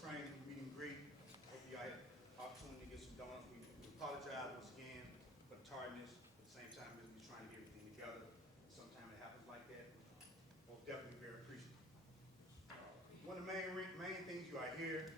training, meet and greet. Hopefully I had opportunity to get some donuts. We apologize once again for the tardiness. At the same time, we're trying to get everything together. Sometimes it happens like that. Most definitely very appreciative. One of the main things you are here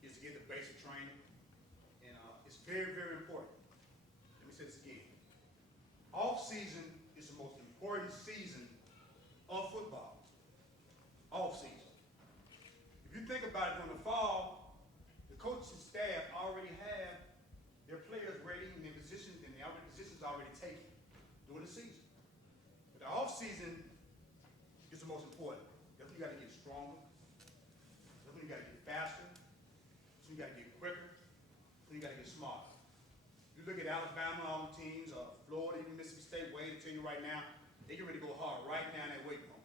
is to get the basic training. And it's very, very important. Let me say this again. Off season is the most important season of football. Off season. If you think about it, during the fall, the coaching staff already have their players ready in their positions, and their positions already taken during the season. But the off season is the most important. That's when you got to get stronger. That's when you got to get faster. That's when you got to get quicker. That's when you got to get smarter. You look at Alabama, all the teams, Florida, even Mississippi State, Wade, I tell you right now, they get ready to go hard right now in that weight room.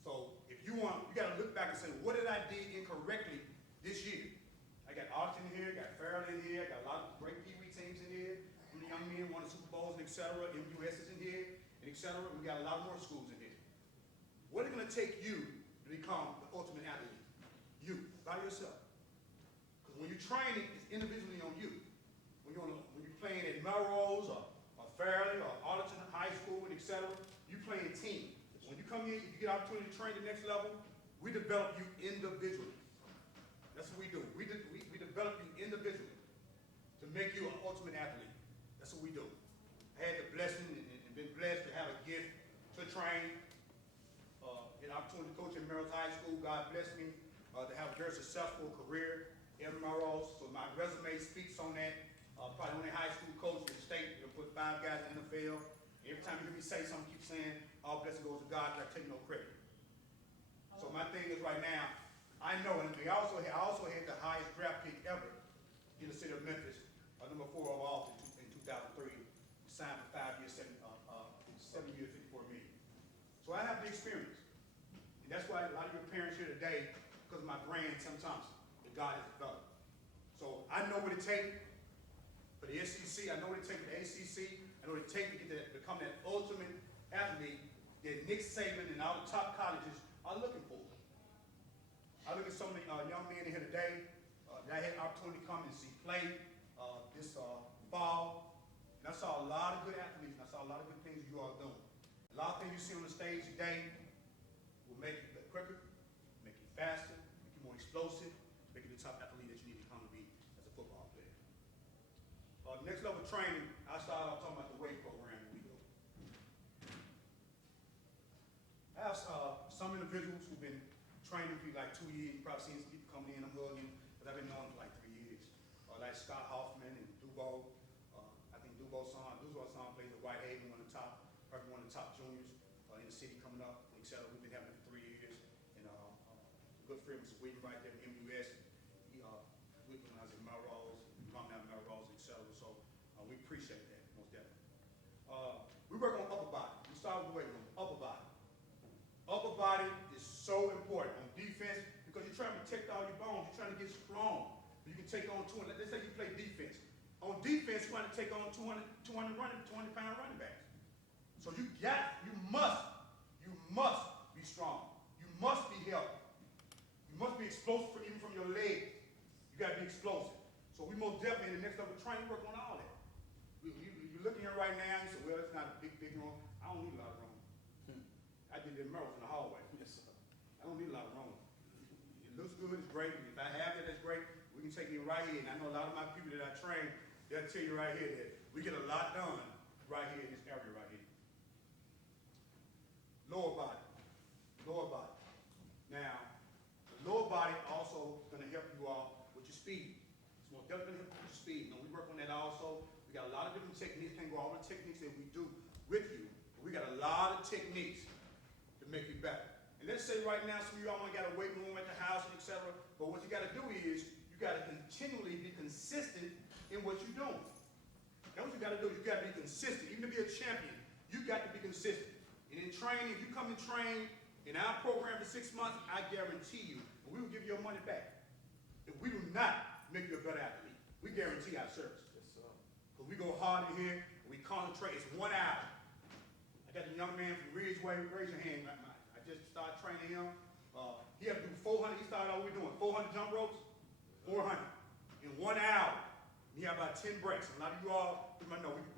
So if you want, you got to look back and say, what did I do incorrectly this year? I got Arlington in here, got Farrell in here, got a lot of great Pee Wee teams in here. Some of the young men won the Super Bowls, and et cetera. MUS is in here, and et cetera. We got a lot more schools in here. What is it going to take you to become the ultimate athlete? You, by yourself. Because when you're training, it's individually on you. When you're playing at Melrose or Fairleigh or Arlington High School, and et cetera, you're playing team. When you come here, you get opportunity to train the next level, we develop you individually. That's what we do. We develop you individually to make you an ultimate athlete. That's what we do. I had the blessing and been blessed to have a gift to train. An opportunity to coach at Melrose High School. God blessed me to have a very successful career in Melrose. So my resume speaks on that. Probably only high school coach in the state that put 5 guys in the NFL. Every time you hear me say something, keep saying, all blessing goes to God, but I take no credit. So my thing is right now, I know, and I also had the highest draft pick ever in the city of Memphis, number 4 overall in 2003. Signed for 5 years, 7 years, $54 million. So I have the experience. And that's why a lot of your parents here today, because of my brand, Tim Thompson, that God has developed. So I know what it takes for the SEC, I know what it takes for the ACC, I know what it takes to become that ultimate athlete that Nick Saban and all the top colleges are looking for. I look at some of the young men in here today that I had the opportunity to come and see play this fall. And I saw a lot of good athletes, and I saw a lot of good things you all doing. A lot of things you see on the stage today will make you quicker, make you faster, make you more explosive, make you the top athlete that you need to come to be as a football player. Next level training, I started off talking about the weight program that we do. I have some individuals who've been training for like 2 years. You've probably seen some people coming in, I'm hugging, but I've been knowing for like 3 years. Like Scott Hoffman and Dubo. I think Dubo's son plays at Whitehaven, one of the top juniors in the city coming up, et cetera. We've been having it for 3 years. And a good friend, Mr. Wheaton, right there in MUS. He with me when I was at Melrose, coming out of Melrose, et cetera. So we appreciate that, most definitely. We work on upper body. We start with the weight room, upper body. Upper body is so important on defense because you're trying to protect all your bones. You're trying to get strong. You can take on 200. Let's say you play defense. On defense, you want to take on 200 pound running backs. So you must be strong. You must be healthy. You must be explosive even from your legs. You got to be explosive. So we most definitely in the next level training work on all that. You're looking here right now, you say, well, it's not a big room. I don't need a lot of room. I did the Merles in the hallway. Yes, sir. I don't need a lot of room. It looks good, it's great. If I have it, that's great. We can take it right here. And I know a lot of my people that I train, they'll tell you right here that we get a lot done right here in this area right here. Lower body. Lower body. Now, the lower body also going to help you all with your speed. It's most definitely going to help you with your speed. Now, we work on that also. We got a lot of different techniques. Can't go all the techniques that we do with you, but we got a lot of techniques to make you better. And let's say right now, some of you all got a weight room at the house, et cetera. But what you got to do is you got to continually be consistent in what you're doing. That's what you got to do. You got to be consistent. Even to be a champion, you got to be consistent. And in training, if you come and train in our program for 6 months, I guarantee you, we will give you your money back. If we do not make you a better athlete, we guarantee our service. Because we go hard in here, and we concentrate. It's 1 hour. I got a young man from Ridgeway. Raise your hand. I just started training him. He had to do 400, he started out, we doing 400 jump ropes, 400 in 1 hour. And he had about 10 breaks. A lot of you all, you might know, his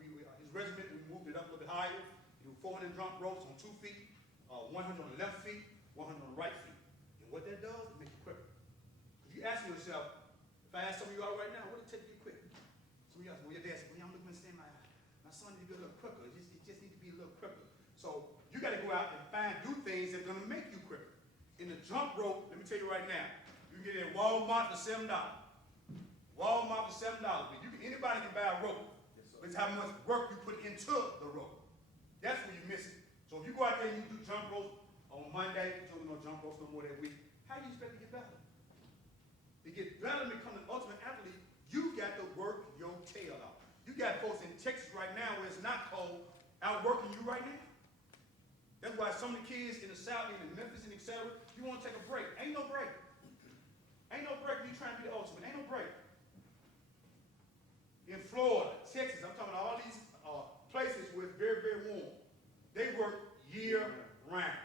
regiment, we moved it up a little bit higher. He do 400 jump ropes on 2 feet, 100 on the left feet, 100 on the right feet. And what that does, it makes you quicker. Because you ask yourself, if I ask some of you all right now, what did it take to get quicker? Some of you ask, well, your dad said, well, I'm looking to understand my son needs to be a little quicker. It just needs to be a little quicker. So you got to go out and do things that are going to make you quicker. In the jump rope, let me tell you right now, you can get it at Walmart for $7. Walmart for $7. Anybody can buy a rope. But it's how much work you put into the rope. That's where you miss it. So if you go out there and you do jump ropes on Monday, you don't do no jump ropes no more that week, how do you expect to get better? To get better and become an ultimate athlete, you got to work your tail off. You got folks in Texas right now where it's not cold, outworking you right now. That's why some of the kids in the South, in Memphis and etc., you want to take a break. Ain't no break. Ain't no break when you trying to be the ultimate. Ain't no break. In Florida, Texas, I'm talking about all these places where it's very, very warm. They work year round.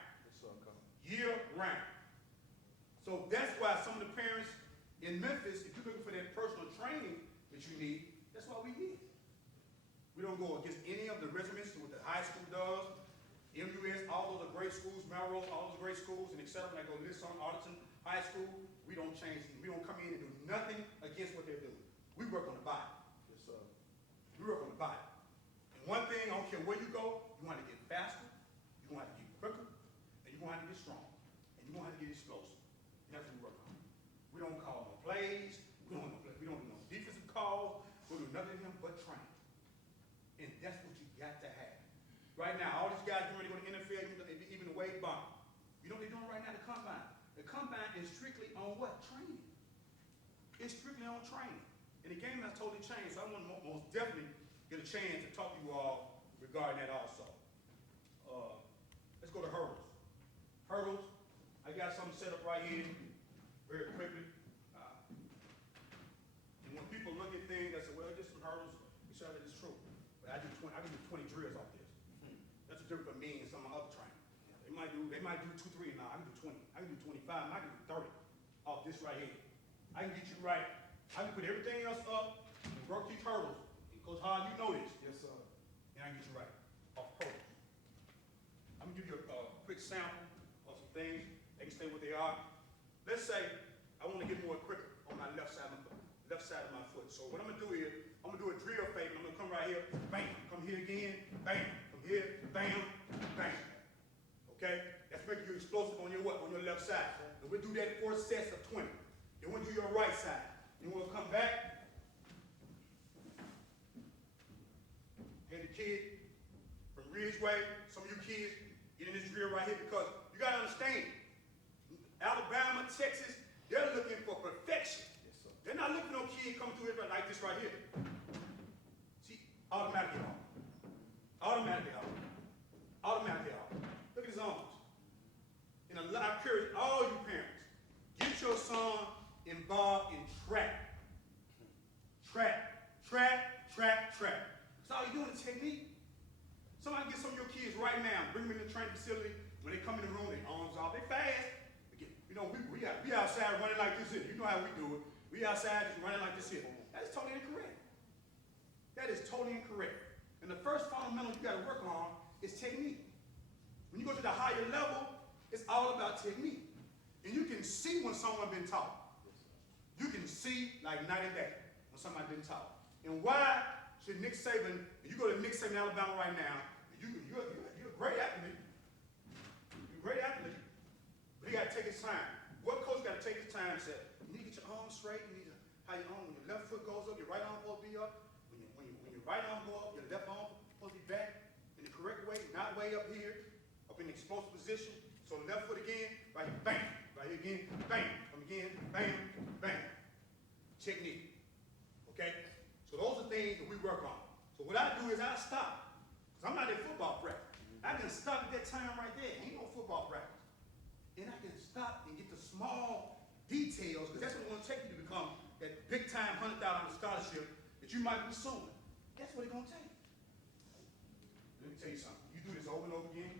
Year round. So that's why some of the parents in Memphis, if you're looking for that personal training that you need, that's what we need. We don't go against any of the regiments what the high school does. MUS, all those are great schools, Melrose, all those great schools, and etc. Like go Lisson, Arlington High School, we don't change things. We don't come in and do nothing against what they're doing. We work on the body. Yes, sir. We work on the body. And one thing, I don't care where you go, you want to get faster, you want to get quicker, and you want to get strong, and you want to get explosive. And that's what we work on. We don't call no plays, we don't do no defensive calls, we don't do nothing but train. And that's what you got to have. Right now, all these guys getting ready to go to the NFL, even the Wade Bomb. You know what they're doing right now, the combine? The combine is strictly on what? Training. It's strictly on training. And the game has totally changed, so I want to most definitely get a chance to talk to you all regarding that also. Let's go to hurdles. Hurdles, I got something set up right here, very quickly. And when people look at things, they say, well, just some hurdles, it's sure that it's true. But I can do 20 drills off this. That's the difference for me and some of my other trainers. They might do 2, 3 now. I can do 20. I can do 25. I can do 30 off this right here. I can get you right. I can put everything else up and work these hurdles. And Coach Hard, you know this. Yes, sir. And I can get you right off hurdles. I'm gonna give you a quick sample of some things. They can stay what they are. Let's say I want to get more quicker on my left side of my foot. So what I'm gonna do is I'm gonna do a drill fake. I'm gonna come right here, bam. Come here again, bam. Come here, bam, bam. Okay? That's making you explosive on your what? On your left side. And we'll do that 4 sets of 20. Then we'll do your right side. Then we'll come back. And the kid from Ridgeway, some of you kids, get in this drill right here because you gotta understand, Alabama, Texas, they're looking for perfection. Yes, sir. They're not looking for no kid coming through it like this right here. See, automatically off. Automatically off. Automatically off. Look at his arms. And I encourage all you parents, get your son involved in track. Track. That's all you're doing is technique. Somebody get some of your kids right now, bring them in the training facility. When they come in the room, their arms off, they fast. You know, we outside running like this here. You know how we do it. We outside just running like this here. That is totally incorrect. That is totally incorrect. And the first fundamental you got to work on is technique. When you go to the higher level, it's all about technique. And you can see when someone been taught. You can see like night and day when somebody been taught. And why should Nick Saban, if you go to Nick Saban, Alabama right now, you're a great athlete. You're a great athlete. But he got to take his time. What coach got to take his time and say, you need to get your arms straight. You need to, how your arm, when your left foot goes up, your right arm supposed to be up. When your right arm go up, your left arm supposed to be back in the correct way, not way up here, up in the explosive position. So left foot again, right here, bang. Right here again, bang. Come again, bang, bang. Technique. Okay? So those are things that we work on. So what I do is I stop. Because I'm not at football practice. I can stop at that time right there. Ain't no football practice. And I can stop and get the small details, because that's what it's going to take you to become that big-time $100,000 scholarship that you might be pursuing. That's what it's going to take. Let me tell you something. You do this over and over again,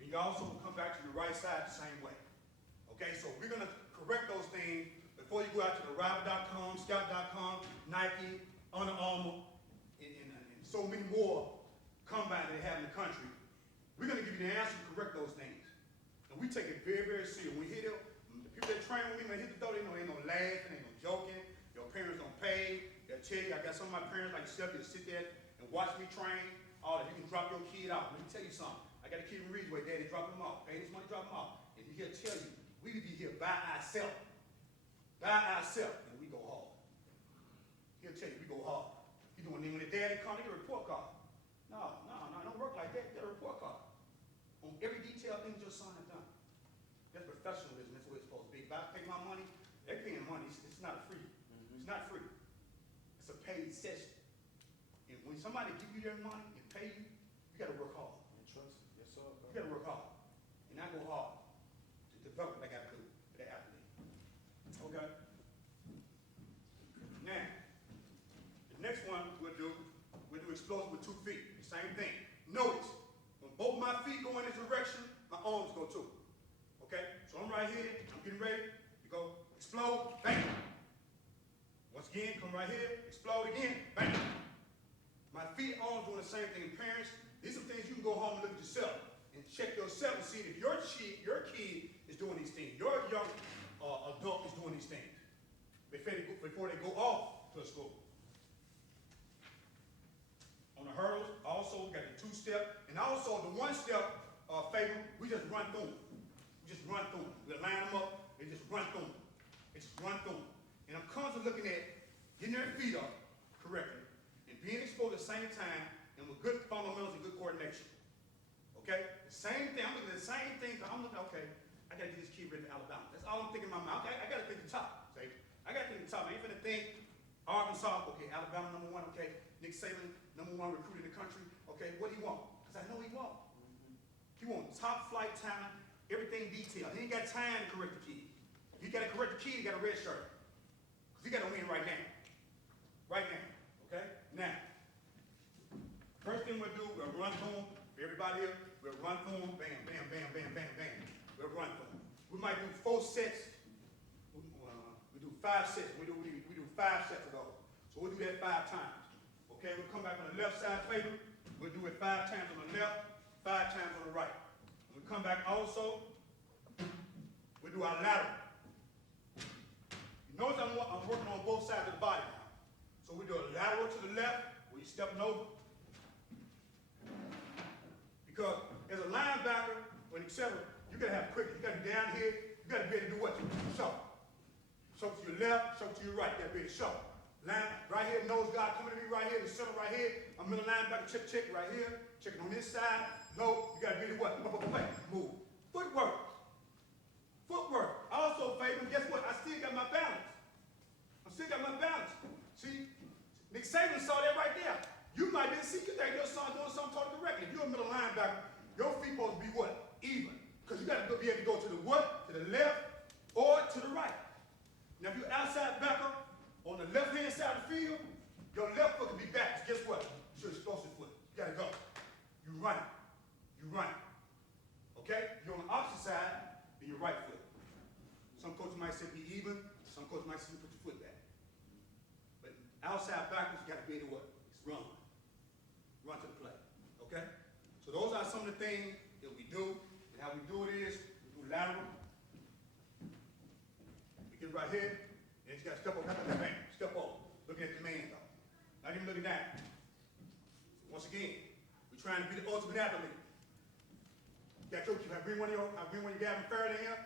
and you also come back to the right side the same way. Okay, so we're gonna correct those things before you go out to the Rival.com, Scout.com, Nike, Under Armour, and so many more combines they have in the country. We're gonna give you the answer to correct those things. And we take it very, very serious. When we hit it, the people that train with me, when they hit the door, they know ain't no laughing, ain't no joking. Your parents don't pay. They'll tell you, I got some of my parents like yourself, that sit there and watch me train. All that, you can drop your kid off. Let me tell you something. I got a kid in Ridgeway, daddy, drop him off. Pay this money, drop him off. And he'll tell you, we be here by ourselves. By ourselves, and we go hard. He'll tell you, we go hard. He doing it when the daddy come, they get a report card. No, don't work like that. Get a report card. On every detail thing your son has done. That's professionalism. That's what it's supposed to be. If I pay my money, they're paying money. It's not free. It's not free. It's a paid session. And when somebody give you their money and pay you, you got to work hard. And trust. Yes, sir. You got to work hard. And I go hard to develop what I got to do for the athlete. Okay? Now, the next one we'll do explosive with 2 feet. The same thing. Notice, when both my feet go in this direction, my arms go too. Okay? So I'm right here, I'm getting ready to go explode, bang. Once again, come right here, explode again, bang. My feet and arms doing the same thing. Parents, these are things you can go home and look at yourself and check yourself and see if your kid is doing these things. Your young adult is doing these things before they go off to school. On the hurdles, also we got the 2-step, and also the 1-step favor, we just run through them. We just run through them. We line them up, they just run through them. They just run through them. And I'm constantly looking at getting their feet up correctly and being exposed at the same time and with good fundamentals and good coordination. Okay? The same thing, I'm looking at the same thing, I'm looking, okay, I gotta get this kid ready for Alabama. That's all I'm thinking in my mind. Okay, I gotta think the top. See? I gotta think the top. I ain't finna think Arkansas, okay, Alabama #1, okay, Nick Saban, #1 recruit in the country, okay, what do he want? Because I know he want. He want top flight talent, everything detailed. He ain't got time to correct the kid. If you gotta correct the kid, he got a red shirt. Because he gotta win right now. Right now, okay? Now, first thing we'll do, we'll run through them. Everybody here, we'll run through them, bam, bam, bam, bam, bam, bam. We'll run through them. We might do 4 sets. We do 5 sets. We do 5 sets of those. So we'll do that 5 times. Okay, we'll come back on the left side favor. We'll do it 5 times on the left, 5 times on the right. When we come back also, we'll do our lateral. You notice I'm working on both sides of the body now. So we do a lateral to the left, where you're stepping over. Because as a linebacker, or etc., you gotta have quick, you gotta be down here, you gotta be able to do what? Shuffle. Shuffle to your left, shuffle to your right, you gotta be able to shuffle. Line, right here, nose guard coming to me right here, the center right here, I'm middle linebacker, check right here, checking on this side, no, you gotta be able to what? Move. Footwork. Also, favor, guess what? I still got my balance. See, Nick Saban saw that right there. You might be see, you think your son doing something totally correctly. If you're a middle linebacker, your feet supposed to be what? Even. Because you got to be able to go to the what? To the left or to the right. Now, if you're outside backer on the left-hand side of the field, your left foot can be back. Guess what? It's your explosive foot. You got to go. You run it. Okay? If you're on the opposite side, then your right foot. Some coaches might say be even. Some coaches might say put your foot back. But outside backwards, you got to be able to what? It's run. Run to the play. Okay? So those are some of the things that we do. And how we do it is, we do lateral. We get right here, and you got to step over. Bang, step over. Looking at the man, though. Not even looking down. Once again, we're trying to be the ultimate athlete. You got your, I bring one of your Gavin Fairley in here.